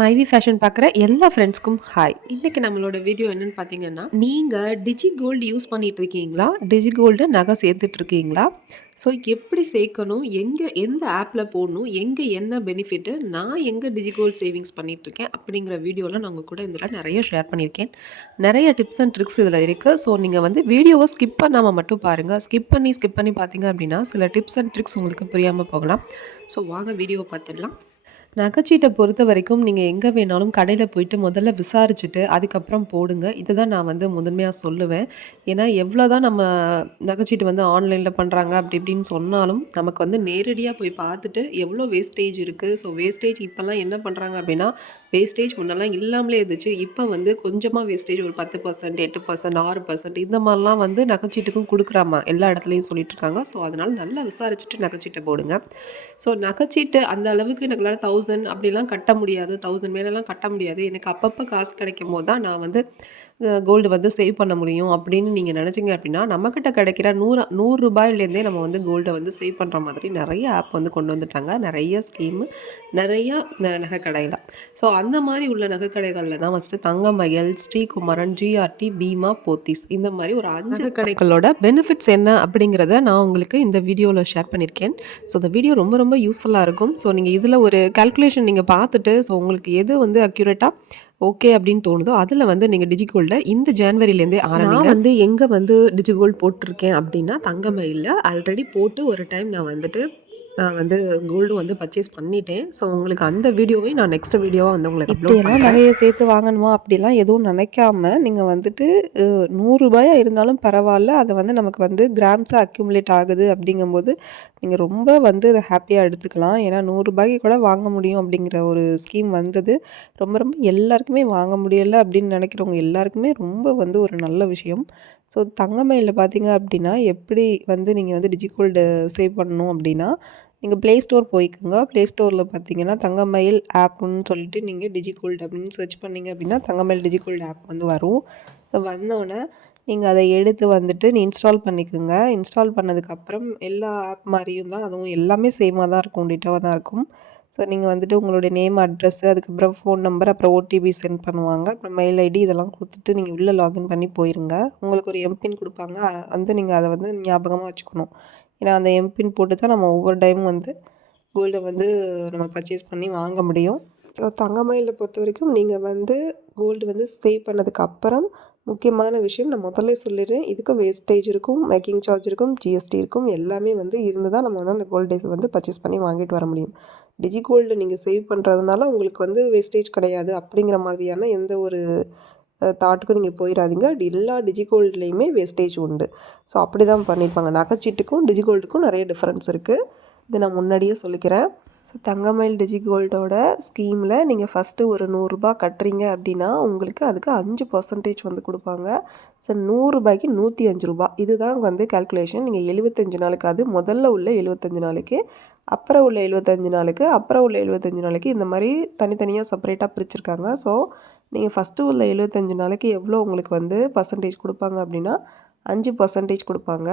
மைவி ஃபேஷன் பார்க்குற எல்லா ஃப்ரெண்ட்ஸ்க்கும் ஹாய். இன்றைக்கி நம்மளோட வீடியோ என்னென்னு பார்த்தீங்கன்னா, நீங்கள் டிஜி கோல்டு யூஸ் பண்ணிகிட்டு இருக்கீங்களா? டிஜி கோல்டு நகை சேர்த்துட்ருக்கீங்களா? ஸோ எப்படி சேர்க்கணும், எந்த ஆப்பில் போடணும், எங்கே என்ன பெனிஃபிட்டு, நான் எங்கே டிஜி கோல்டு சேவிங்ஸ் பண்ணிகிட்ருக்கேன் அப்படிங்கிற வீடியோவில் நான் உங்கள் கூட இதில் நிறைய ஷேர் பண்ணியிருக்கேன். நிறைய டிப்ஸ் அண்ட் ட்ரிக்ஸ் இதில் இருக்குது. ஸோ நீங்கள் வந்து வீடியோவை ஸ்கிப் பண்ணாமல் மட்டும் பாருங்கள். ஸ்கிப் பண்ணி பார்த்தீங்க அப்படின்னா சில டிப்ஸ் அண்ட் ட்ரிக்ஸ் உங்களுக்கு புரியாமல் போகலாம். ஸோ வாங்க வீடியோவை பார்த்துடலாம். நகைச்சீட்டை பொறுத்த வரைக்கும் நீங்கள் எங்கே வேணாலும் கடையில் போயிட்டு முதல்ல விசாரிச்சுட்டு அதுக்கப்புறம் போடுங்க. இதை தான் நான் வந்து முதன்மையாக சொல்லுவேன். ஏன்னா எவ்வளோ தான் நம்ம நகைச்சீட்டு வந்து ஆன்லைனில் பண்ணுறாங்க அப்படி இப்படின்னு சொன்னாலும் நமக்கு வந்து நேரடியாக போய் பார்த்துட்டு எவ்வளோ வேஸ்டேஜ் இருக்குது. ஸோ வேஸ்டேஜ் இப்போல்லாம் என்ன பண்ணுறாங்க அப்படின்னா, வேஸ்டேஜ் முன்னெல்லாம் இல்லாமலே இருந்துச்சு. இப்போ வந்து கொஞ்சமாக வேஸ்டேஜ் ஒரு 10%, 8%, 6% இந்த மாதிரிலாம் வந்து நகைச்சீட்டுக்கும் கொடுக்குறாமா எல்லா இடத்துலையும் சொல்லிட்டு இருக்காங்க. ஸோ அதனால் நல்லா விசாரிச்சுட்டு நகைச்சீட்டை போடுங்க. ஸோ நகைச்சீட்டு அந்த அளவுக்கு எங்களால் 1000 அப்படிலாம் கட்ட முடியாது, 1000 மேலெலாம் கட்ட முடியாது. எனக்கு அப்பப்போ காசு கிடைக்கும் போது தான் நான் வந்து கோல்டு வந்து சேவ் பண்ண முடியும் அப்படின்னு நீங்கள் நினச்சிங்க அப்படின்னா, நம்மக்கிட்ட கிடைக்கிற 100 ரூபாயிலேருந்தே நம்ம வந்து கோல்டை வந்து சேவ் பண்ணுற மாதிரி நிறைய ஆப் வந்து கொண்டு வந்துட்டாங்க. நிறைய ஸ்கீமு, நிறையா நகைக்கடையில். ஸோ அந்த மாதிரி உள்ள நகைக்கடைகளில் தான் ஃபஸ்ட்டு தங்கமயில், ஸ்ரீகுமரன், ஜிஆர்டி, பீமா, போத்தீஸ் இந்த மாதிரி ஒரு 5 கடைகளோட பெனிஃபிட்ஸ் என்ன அப்படிங்கிறத நான் உங்களுக்கு இந்த வீடியோவில் ஷேர் பண்ணியிருக்கேன். ஸோ இந்த வீடியோ ரொம்ப ரொம்ப யூஸ்ஃபுல்லாக இருக்கும். ஸோ நீங்கள் இதில் ஒரு கால்குலேஷன் நீங்கள் பார்த்துட்டு, ஸோ உங்களுக்கு எது வந்து அக்யூரேட்டாக ஓகே அப்படின்னு தோணுதோ அதில் வந்து நீங்கள் டிஜி கோல்டை இந்த ஜான்வரிலேருந்தே ஆரம்பிங்க. நான் வந்து எங்கே வந்து டிஜி கோல்டு போட்டிருக்கேன் அப்படின்னா, தங்கமயிலில் ஆல்ரெடி போட்டு ஒரு டைம் நான் வந்து கோல்டு வந்து பர்ச்சேஸ் பண்ணிட்டேன். ஸோ உங்களுக்கு அந்த வீடியோவை நான் நெக்ஸ்ட் வீடியோவாக வந்து உங்களுக்கு இப்படியெல்லாம் நகையை சேர்த்து வாங்கணுமா அப்படிலாம் எதுவும் நினைக்காம நீங்கள் வந்துட்டு 100 ரூபாயா இருந்தாலும் பரவாயில்ல, அதை வந்து நமக்கு வந்து கிராம்ஸாக அக்யூமுலேட் ஆகுது அப்படிங்கும்போது நீங்கள் ரொம்ப வந்து அதை ஹாப்பியாக எடுத்துக்கலாம். ஏன்னா 100 ரூபாய்க்கு கூட வாங்க முடியும் அப்படிங்கிற ஒரு ஸ்கீம் வந்தது. ரொம்ப ரொம்ப எல்லாருக்குமே வாங்க முடியலை அப்படின்னு நினைக்கிறவங்க எல்லாருக்குமே ரொம்ப வந்து ஒரு நல்ல விஷயம். ஸோ தங்கமயிலில் பார்த்தீங்க அப்படின்னா, எப்படி வந்து நீங்கள் வந்து டிஜி கோல்டு சேவ் பண்ணணும் அப்படின்னா, நீங்கள் ப்ளே ஸ்டோர் போய்க்குங்க. ப்ளே ஸ்டோரில் பார்த்தீங்கன்னா தங்கமயில் ஆப்புன்னு சொல்லிட்டு நீங்கள் டிஜி கோல்டு அப்படின்னு சர்ச் பண்ணிங்க அப்படின்னா தங்கமயில் டிஜி கோல்டு ஆப் வந்து வரும். ஸோ வந்தோடனே நீங்கள் அதை எடுத்து வந்துட்டு இன்ஸ்டால் பண்ணிக்கோங்க. இன்ஸ்டால் பண்ணதுக்கப்புறம் எல்லா ஆப் மாதிரியும் தான் அதுவும் எல்லாமே சேமாக தான் இருக்கும், டிட்டோவாக தான் இருக்கும். ஸோ நீங்கள் வந்துட்டு உங்களுடைய நேம், அட்ரஸ்ஸு, அதுக்கப்புறம் ஃபோன் நம்பர், அப்புறம் ஓடிபி சென்ட் பண்ணுவாங்க. அப்புறம் மெயில் ஐடி இதெல்லாம் கொடுத்துட்டு நீங்கள் உள்ளே லாகின் பண்ணி போயிருங்க. உங்களுக்கு ஒரு எம்பின் கொடுப்பாங்க. வந்து நீங்கள் அதை வந்து ஞாபகமாக வச்சுக்கணும். ஏன்னா அந்த எம்பின் போட்டு தான் நம்ம ஒவ்வொரு டைமும் வந்து கோல்டை வந்து நம்ம பர்ச்சேஸ் பண்ணி வாங்க முடியும். ஸோ தங்கமயிலை பொறுத்த வரைக்கும் நீங்கள் வந்து கோல்டு வந்து சேவ் பண்ணதுக்கப்புறம் முக்கியமான விஷயம் நான் முதல்ல சொல்லிடுறேன். இதுக்கு வேஸ்டேஜ் இருக்கும், மேக்கிங் சார்ஜ் இருக்கும், ஜிஎஸ்டி இருக்கும், எல்லாமே வந்து இருந்து தான் நம்ம வந்து அந்த கோல்டேஸ் வந்து பர்ச்சேஸ் பண்ணி வாங்கிட்டு வர முடியும். டிஜி கோல்டு நீங்கள் சேவ் பண்ணுறதுனால உங்களுக்கு வந்து வேஸ்டேஜ் கிடையாது அப்படிங்கிற மாதிரியான எந்த ஒரு தாட்டுக்கும் நீங்கள் போயிடாதீங்க. எல்லா டிஜி கோல்டுலேயுமே வேஸ்டேஜ் உண்டு. ஸோ அப்படி தான் பண்ணியிருப்பாங்க. நகைச்சீட்டுக்கும் டிஜி கோல்டுக்கும் நிறைய டிஃப்ரென்ஸ் இருக்குது. இது நான் முன்னாடியே சொல்லிக்கிறேன். ஸோ தங்கமயில் டிஜி கோல்டோட ஸ்கீமில் நீங்கள் ஃபஸ்ட்டு ஒரு 100 ரூபா கட்டுறீங்க அப்படின்னா உங்களுக்கு அதுக்கு 5% வந்து கொடுப்பாங்க. ஸோ 100 ரூபாய்க்கு 105 ரூபா. இதுதான் வந்து கால்குலேஷன். நீங்கள் 75 நாளுக்கு, அது முதல்ல உள்ள 75 நாளைக்கு, அப்புறம் உள்ள 75 நாளுக்கு, அப்புறம் உள்ள 75 நாளைக்கு, இந்த மாதிரி தனித்தனியாக செப்பரேட்டாக பிரிச்சுருக்காங்க. ஸோ நீங்கள் ஃபஸ்ட்டு உள்ள 75 நாளைக்கு எவ்வளோ உங்களுக்கு வந்து பர்சன்டேஜ் கொடுப்பாங்க அப்படின்னா 5% கொடுப்பாங்க.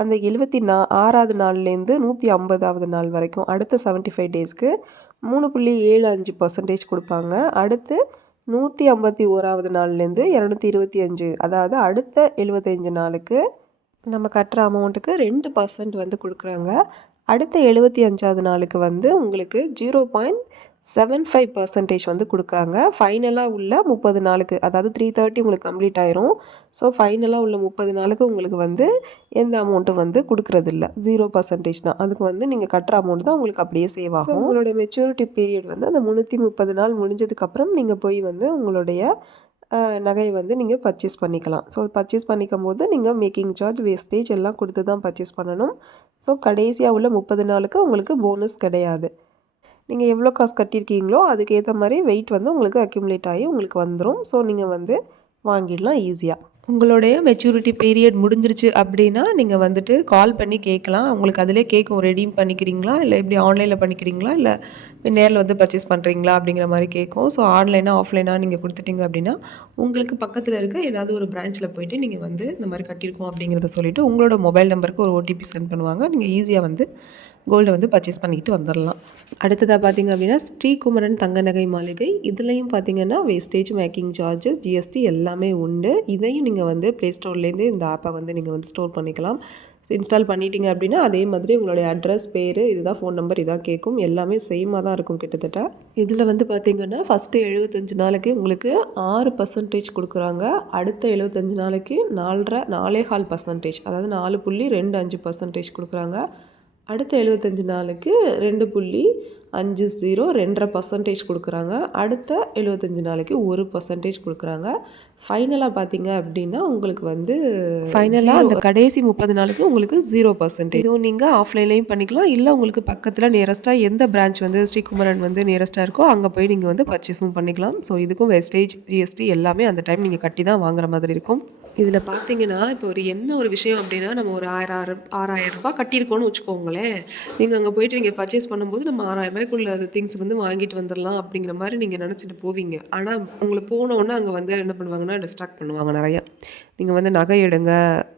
அந்த 76வது நாள்லேருந்து 150வது நாள் வரைக்கும் அடுத்த 75 டேஸ்க்கு 3.75% கொடுப்பாங்க. அடுத்து 151வது நாள்லேருந்து 225, அதாவது அடுத்த 75 நாளுக்கு நம்ம கட்டுற அமௌண்ட்டுக்கு 2% வந்து கொடுக்குறாங்க. அடுத்த 75வது நாளுக்கு வந்து உங்களுக்கு 0.75% வந்து கொடுக்குறாங்க. ஃபைனலாக உள்ள 30 நாளுக்கு, அதாவது 330 உங்களுக்கு கம்ப்ளீட் ஆயிரும். ஸோ ஃபைனலாக உள்ள 30 நாளுக்கு உங்களுக்கு வந்து எந்த அமௌண்ட்டும் வந்து கொடுக்குறதில்ல, 0% தான். அதுக்கு வந்து நீங்கள் கட்டுற அமௌண்ட் தான் உங்களுக்கு அப்படியே சேவ் ஆகும். உங்களோட மெச்சூரிட்டி பீரியட் வந்து அந்த 330 நாள் முடிஞ்சதுக்கப்புறம் நீங்கள் போய் வந்து உங்களுடைய நகையை வந்து நீங்கள் பர்ச்சேஸ் பண்ணிக்கலாம். ஸோ பர்ச்சேஸ் பண்ணிக்கும் போது நீங்கள் மேக்கிங் சார்ஜ், வேஸ்டேஜ் எல்லாம் கொடுத்து தான் பர்ச்சேஸ் பண்ணணும். ஸோ கடைசியாக உள்ள 30 நாளுக்கு உங்களுக்கு போனஸ் கிடையாது. நீங்கள் எவ்வளோ காசு கட்டியிருக்கீங்களோ அதுக்கேற்ற மாதிரி வெயிட் வந்து உங்களுக்கு அக்யூமுலேட் ஆகி உங்களுக்கு வந்துடும். ஸோ நீங்கள் வந்து வாங்கிடலாம் ஈஸியாக. உங்களுடைய மெச்சூரிட்டி பீரியட் முடிஞ்சிருச்சு அப்படின்னா நீங்கள் வந்துட்டு கால் பண்ணி கேட்கலாம். உங்களுக்கு அதிலே கேட்கும், ரெடீம் பண்ணிக்கிறீங்களா, இல்லை எப்படி ஆன்லைனில் பண்ணிக்கிறீங்களா, இல்லை நேரில் வந்து பர்ச்சேஸ் பண்ணுறீங்களா அப்படிங்கிற மாதிரி கேட்கும். ஸோ ஆன்லைனாக ஆஃப்லைனாக நீங்கள் கொடுத்துட்டீங்க அப்படின்னா உங்களுக்கு பக்கத்தில் இருக்க ஏதாவது ஒரு பிரான்ச்சில் போய்ட்டு நீங்கள் வந்து இந்த மாதிரி கட்டியிருக்கோம் அப்படிங்கிறத சொல்லிவிட்டு உங்களோட மொபைல் நம்பருக்கு ஒரு ஓடிபி சென்ட் பண்ணுவாங்க. நீங்கள் ஈஸியாக வந்து கோல்டை வந்து பர்ச்சேஸ் பண்ணிட்டு வந்துடலாம். அடுத்ததாக பார்த்திங்க அப்படின்னா ஸ்ரீகுமரன் தங்க நகை மாளிகை. இதுலேயும் பார்த்திங்கன்னா வேஸ்டேஜ், மேக்கிங் சார்ஜ், ஜிஎஸ்டி எல்லாமே உண்டு. இதையும் நீங்கள் வந்து ப்ளே ஸ்டோர்லேருந்து இந்த ஆப்பை வந்து நீங்கள் வந்து ஸ்டோர் பண்ணிக்கலாம். இன்ஸ்டால் பண்ணிட்டீங்க அப்படின்னா அதே மாதிரி உங்களுடைய அட்ரஸ், பேர், இதுதான் ஃபோன் நம்பர் இதாக கேட்கும். எல்லாமே சேமாக தான் இருக்கும் கிட்டத்தட்ட. இதில் வந்து பார்த்திங்கன்னா ஃபஸ்ட்டு 75 நாளைக்கு உங்களுக்கு 6% கொடுக்குறாங்க. அடுத்த 75 நாளைக்கு 4.25%, அதாவது 4.25% கொடுக்குறாங்க. அடுத்த 75 நாளுக்கு 2.50 2.5% கொடுக்குறாங்க. அடுத்த 75 நாளைக்கு 1% கொடுக்குறாங்க. ஃபைனலாக பார்த்தீங்க அப்படின்னா உங்களுக்கு வந்து ஃபைனலாக அந்த கடைசி 30 நாளுக்கு உங்களுக்கு 0%. இதுவும் நீங்கள் ஆஃப்லைன்லேயும் பண்ணிக்கலாம், இல்லை உங்களுக்கு பக்கத்தில் நியரஸ்ட்டாக எந்த பிரான்ச் வந்து ஸ்ரீகுமரன் வந்து நியரஸ்ட்டாக இருக்கோ அங்கே போய் நீங்கள் வந்து பர்ச்சேஸும் பண்ணிக்கலாம். ஸோ இதுக்கும் வேஸ்டேஜ், ஜிஎஸ்டி எல்லாமே அந்த டைம் நீங்கள் கட்டி தான் வாங்குற மாதிரி இருக்கும். இதில் பார்த்தீங்கன்னா இப்போ ஒரு விஷயம் அப்படின்னா, நம்ம ஒரு 6,000 ரூபாய் கட்டியிருக்கோன்னு வச்சுக்கோங்களேன். நீங்கள் அங்கே போயிட்டு நீங்கள் பர்ச்சேஸ் பண்ணும்போது நம்ம 6,000 ரூபாய்க்குள்ள திங்ஸ் வந்து வாங்கிட்டு வந்துடலாம் அப்படிங்கிற மாதிரி நீங்கள் நினச்சிட்டு போவீங்க. ஆனால் உங்களை போனோன்னே அங்கே வந்து என்ன பண்ணுவாங்கன்னா டிஸ்ட்ராக்ட் பண்ணுவாங்க நிறையா. நீங்கள் வந்து நகை எடுங்க,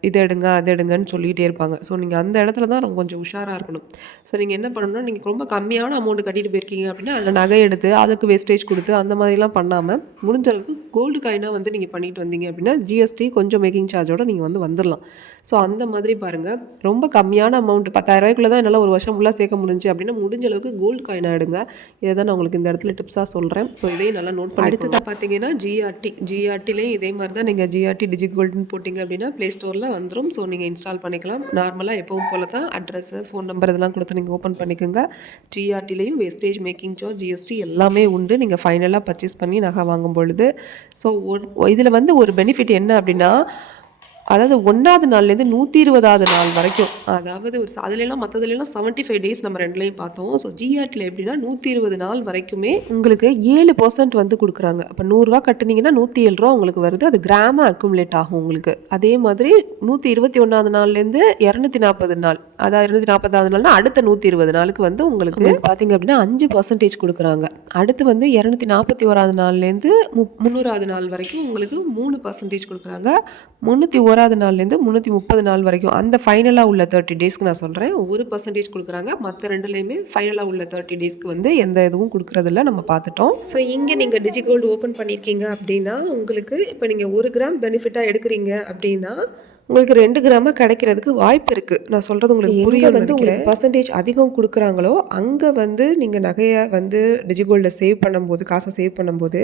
இதை எடுங்க, அது எடுங்கன்னு சொல்லிகிட்டே இருப்பாங்க. ஸோ நீங்கள் அந்த இடத்துல தான் கொஞ்சம் உஷாராக இருக்கணும். ஸோ நீங்கள் என்ன பண்ணணும்னா, நீங்கள் ரொம்ப கம்மியான அமௌண்ட் கட்டிட்டு போயிருக்கீங்க அப்படின்னா அதில் நகை எடுத்து அதுக்கு வேஸ்டேஜ் கொடுத்து அந்த மாதிரிலாம் பண்ணாமல் முடிஞ்ச அளவுக்கு கோல்டு காயினாக வந்து நீங்கள் பண்ணிட்டு வந்தீங்க அப்படின்னா ஜிஎஸ்டி கொஞ்சம் மேக்கிங் சார்ஜோட நீங்கள் வந்து வந்துடலாம். ஸோ அந்த மாதிரி பாருங்கள், ரொம்ப கம்மியான அமௌண்ட் 10,000 ரூபாய்க்குள்ளே தான் என்னால் ஒரு வருஷம் ஃபுல்லாக சேர்க்க முடிஞ்சு அப்படின்னா முடிஞ்ச அளவுக்கு கோல்டு காயினாக எடுங்க. இதை தான் நான் உங்களுக்கு இந்த இடத்துல டிப்ஸாக சொல்கிறேன். ஸோ இதையும் நல்லா நோட் பண்ணி. அடுத்ததாக பார்த்தீங்கன்னா ஜிஆர்டிலேயும் இதே மாதிரி தான். நீங்கள் ஜிஆர்டி டிஜிகோல்டுன்னு போட்டிங்க அப்படின்னா ப்ளே ஸ்டோரில் வந்துடும். ஸோ நீங்கள் இன்ஸ்டால் பண்ணிக்கலாம். நார்மலாக எப்பவும் போல தான் அட்ரஸு, ஃபோன் நம்பர் இதெல்லாம் கொடுத்து நீங்கள் ஓப்பன் பண்ணிக்கோங்க. ஜிஆர்டிலேயும் வேஸ்டேஜ், மேக்கிங் சார்ஜ், ஜிஎஸ்டி எல்லாமே உண்டு நீங்கள் ஃபைனலாக பர்ச்சேஸ் பண்ணி நகை வாங்கும் பொழுது. ஸோ இதில் வந்து ஒரு பெனிஃபிட் என்ன அப்படின்னா, அதாவது 1வது நாள்லேருந்து 120வது நாள் வரைக்கும், அதாவது அதுலலாம் மற்றதுலாம் 75 டேஸ் நம்ம ரெண்டுலேயும் பார்த்தோம். ஸோ ஜிஆர்டியில் எப்படின்னா 120 நாள் வரைக்குமே உங்களுக்கு 7% வந்து கொடுக்குறாங்க. அப்போ 100 ரூபா கட்டுனீங்கன்னா 107 ரூபா உங்களுக்கு வருது. அது கிராமாக அக்குமுலேட் ஆகும் உங்களுக்கு. அதே மாதிரி 121வது நாள்லேருந்து 240 நாள், அதாவது 240வது நாள்னா அடுத்த 120 நாளுக்கு வந்து உங்களுக்கு பார்த்தீங்க அப்படின்னா 5% கொடுக்குறாங்க. அடுத்து வந்து 241வது நாள்லேருந்து 300வது நாள் வரைக்கும் உங்களுக்கு 3% கொடுக்குறாங்க. 301வது நாள்லேருந்து 330 நாள் வரைக்கும் அந்த ஃபைனலாக உள்ள 30 டேஸ்க்கு நான் சொல்கிறேன் 1% கொடுக்குறாங்க. மற்ற ரெண்டுலேயுமே ஃபைனலாக உள்ள 30 டேஸ்க்கு வந்து எந்த இதுவும் கொடுக்குறதில்ல, நம்ம பார்த்துட்டோம். ஸோ இங்கே நீங்கள் டிஜிகோல்டு ஓப்பன் பண்ணியிருக்கீங்க அப்படின்னா உங்களுக்கு இப்போ நீங்கள் 1 கிராம் பெனிஃபிட்டாக எடுக்கிறீங்க அப்படின்னா உங்களுக்கு 2 கிராமாக கிடைக்கிறதுக்கு வாய்ப்பு இருக்குது. நான் சொல்கிறது உங்களுக்கு புரியும். வந்து உங்களுக்கு பர்சன்டேஜ் அதிகம் கொடுக்குறாங்களோ அங்கே வந்து நீங்கள் நகையை வந்து டிஜிகோல்டை சேவ் பண்ணும்போது, காசை சேவ் பண்ணும்போது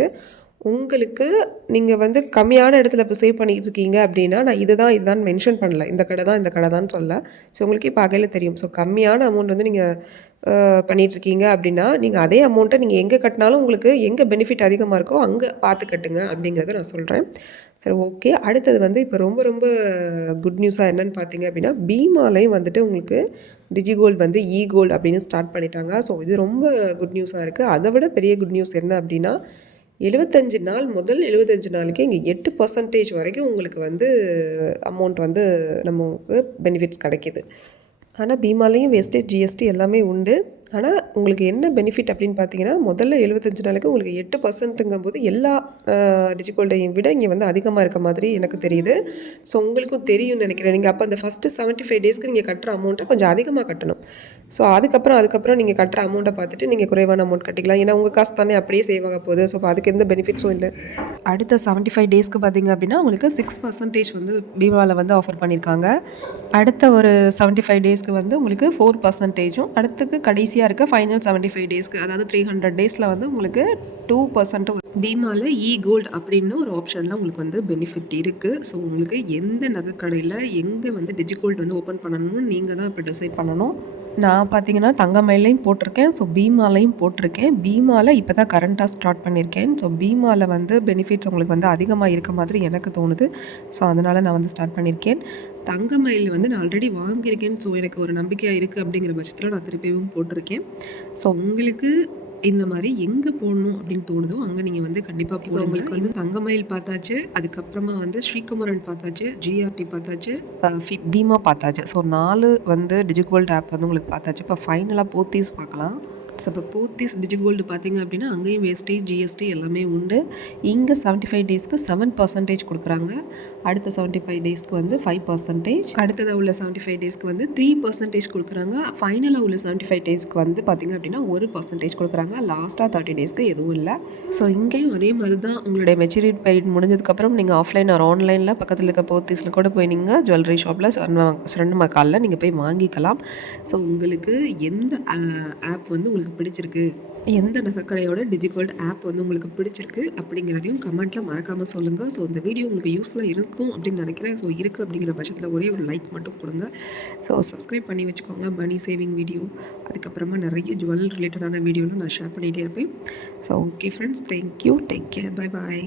உங்களுக்கு நீங்கள் வந்து கம்மியான இடத்துல இப்போ சேவ் பண்ணிகிட்டு இருக்கீங்க அப்படின்னா, நான் இதுதான் மென்ஷன் பண்ணல, இந்த கடை தான் சொல்ல. ஸோ உங்களுக்கு இப்போ அகையில் தெரியும். ஸோ கம்மியான அமௌண்ட் வந்து நீங்கள் பண்ணிகிட்ருக்கீங்க அப்படின்னா நீங்கள் அதே அமௌண்ட்டை நீங்கள் எங்கே கட்டினாலும் உங்களுக்கு எங்கே பெனிஃபிட் அதிகமாக இருக்கோ அங்கே பார்த்து கட்டுங்க அப்படிங்கிறத நான் சொல்கிறேன். சரி, ஓகே. அடுத்தது வந்து இப்போ ரொம்ப ரொம்ப குட் நியூஸாக என்னென்னு பார்த்தீங்க அப்படின்னா, பீமாலையும் வந்துட்டு உங்களுக்கு டிஜிகோல்டு வந்து கோல்டு அப்படின்னு ஸ்டார்ட் பண்ணிட்டாங்க. ஸோ இது ரொம்ப குட் நியூஸாக இருக்குது. அதை விட பெரிய குட் நியூஸ் என்ன அப்படின்னா, 75 நாள் முதல் 75 நாளுக்கு இங்கே 8% வரைக்கும் உங்களுக்கு வந்து அமௌண்ட் வந்து நமக்கு பெனிஃபிட்ஸ் கிடைக்கிது. ஆனால் பீமாலையும் வேஸ்டேஜ், ஜிஎஸ்டி எல்லாமே உண்டு. ஆனால் உங்களுக்கு என்ன பெனிஃபிட் அப்படின்னு பார்த்தீங்கன்னா, முதல்ல 75 நாளுக்கு உங்களுக்கு 8%ங்கும்போது எல்லா டிஜிகோல்டையும் விட இங்கே வந்து அதிகமாக இருக்க மாதிரி எனக்கு தெரியுது. ஸோ உங்களுக்கும் தெரியும்னு நினைக்கிறேன். நீங்கள் அப்போ அந்த ஃபஸ்ட்டு 75 டேஸ்க்கு நீங்கள் கட்டுற அமௌண்ட்டை கொஞ்சம் அதிகமாக கட்டணும். ஸோ அதுக்கப்புறம் நீங்கள் கட்டுற அமௌண்ட்டை பார்த்துட்டு நீங்கள் குறைவான அமௌண்ட் கட்டிக்கலாம். ஏன்னா உங்கள் காசு தானே அப்படியே சேவ் ஆக போகுது. ஸோ அதுக்கு எந்த பெனிஃபிட்ஸும் இல்லை. அடுத்த 75 டேஸ்க்கு பார்த்தீங்க அப்படின்னா உங்களுக்கு 6% வந்து பீமாவில் வந்து ஆஃபர் பண்ணியிருக்காங்க. அடுத்த ஒரு 75 டேஸ்க்கு வந்து உங்களுக்கு 4%. அடுத்துக்கு கடைசியாக இருக்க ஃபைனல் 75 டேஸ்க்கு, அதாவது 300 டேஸில் வந்து உங்களுக்கு 2% பீமாவில் கோல்டு அப்படின்னு ஒரு ஆப்ஷனில் உங்களுக்கு வந்து பெனிஃபிட் இருக்குது. ஸோ உங்களுக்கு எந்த நகைக்கடையில் எங்கே வந்து டிஜிகோல்டு வந்து ஓப்பன் பண்ணணும்னு நீங்கள் தான் இப்போ டிசைட் பண்ணணும். நான் பார்த்தீங்கன்னா தங்கமயிலையும் போட்டிருக்கேன், ஸோ பீமாலையும் போட்டிருக்கேன். பீமாவில் இப்போ தான் கரண்ட்டாக ஸ்டார்ட் பண்ணியிருக்கேன். ஸோ பீமாவில் வந்து பெனிஃபிட்ஸ் உங்களுக்கு வந்து அதிகமாக இருக்க மாதிரி எனக்கு தோணுது. ஸோ அதனால் நான் வந்து ஸ்டார்ட் பண்ணியிருக்கேன். தங்கமயில் வந்து நான் ஆல்ரெடி வாங்கியிருக்கேன். ஸோ எனக்கு ஒரு நம்பிக்கையாக இருக்குது அப்படிங்கிற பட்சத்தில் நான் திருப்பியும் போட்டிருக்கேன். ஸோ உங்களுக்கு இந்த மாதிரி எங்கே போடணும் அப்படின்னு தோணுதோ அங்கே நீங்கள் வந்து கண்டிப்பாக போடுங்க. உங்களுக்கு வந்து தங்கமயில் பார்த்தாச்சு, அதுக்கப்புறமா வந்து ஸ்ரீகுமரன் பார்த்தாச்சு, ஜிஆர்டி பார்த்தாச்சு, பீமா பார்த்தாச்சு. ஸோ 4 வந்து டிஜிகோல்டு ஆப் வந்து உங்களுக்கு பார்த்தாச்சு. இப்போ ஃபைனலாக போத்தீஸ் பார்க்கலாம். ஸோ இப்போ போத்தீஸ் டிஜிகோல்டு பார்த்தீங்க அப்படின்னா அங்கேயும் வேஸ்டேஜ் ஜிஎஸ்டி எல்லாமே உண்டு. இங்கே 75 டேஸ்க்கு 7% கொடுக்குறாங்க. அடுத்த 75 டேஸ்க்கு வந்து 5%, அடுத்ததாக உள்ள 75 டேஸ்க்கு வந்து 3% கொடுக்குறாங்க. ஃபைனலாக உள்ள 75 டேஸ்க்கு வந்து பார்த்திங்க அப்படின்னா 1% கொடுக்குறாங்க. லாஸ்ட்டாக 30 டேஸ்க்கு எதுவும் இல்லை. ஸோ இங்கேயும் அதே மாதிரி தான் உங்களுடைய மெச்சூரிட்டி பீரியட் முடிஞ்சதுக்கப்புறம் நீங்கள் ஆஃப்லைன் ஆர் ஆன்லைனில் பக்கத்தில் இருக்க போத்தீஸில் கூட போய் நீங்கள் ஜுவல்லரி ஷாப்பில் சுரண்ட மக்காலில் நீங்கள் போய் வாங்கிக்கலாம். ஸோ உங்களுக்கு எந்த ஆப் வந்து உங்களுக்கு பிடிச்சிருக்கு, எந்த நகைக்கடையோட டிஜிகோல்டு ஆப் வந்து உங்களுக்கு பிடிச்சிருக்கு அப்படிங்கிறதையும் கமெண்ட்டில் மறக்காமல் சொல்லுங்கள். ஸோ இந்த வீடியோ உங்களுக்கு யூஸ்ஃபுல்லாக இருக்கும் அப்படின்னு நினைக்கிறேன். ஸோ இருக்குது அப்படிங்கிற பட்சத்தில் ஒரே ஒரு லைக் மட்டும் கொடுங்க. ஸோ சப்ஸ்கிரைப் பண்ணி வச்சுக்கோங்க. மணி சேவிங் வீடியோ, அதுக்கப்புறமா நிறைய ஜுவல் ரிலேட்டடான வீடியோலாம் நான் ஷேர் பண்ணிகிட்டே இருப்பேன். So okay friends, thank you, take care, bye bye.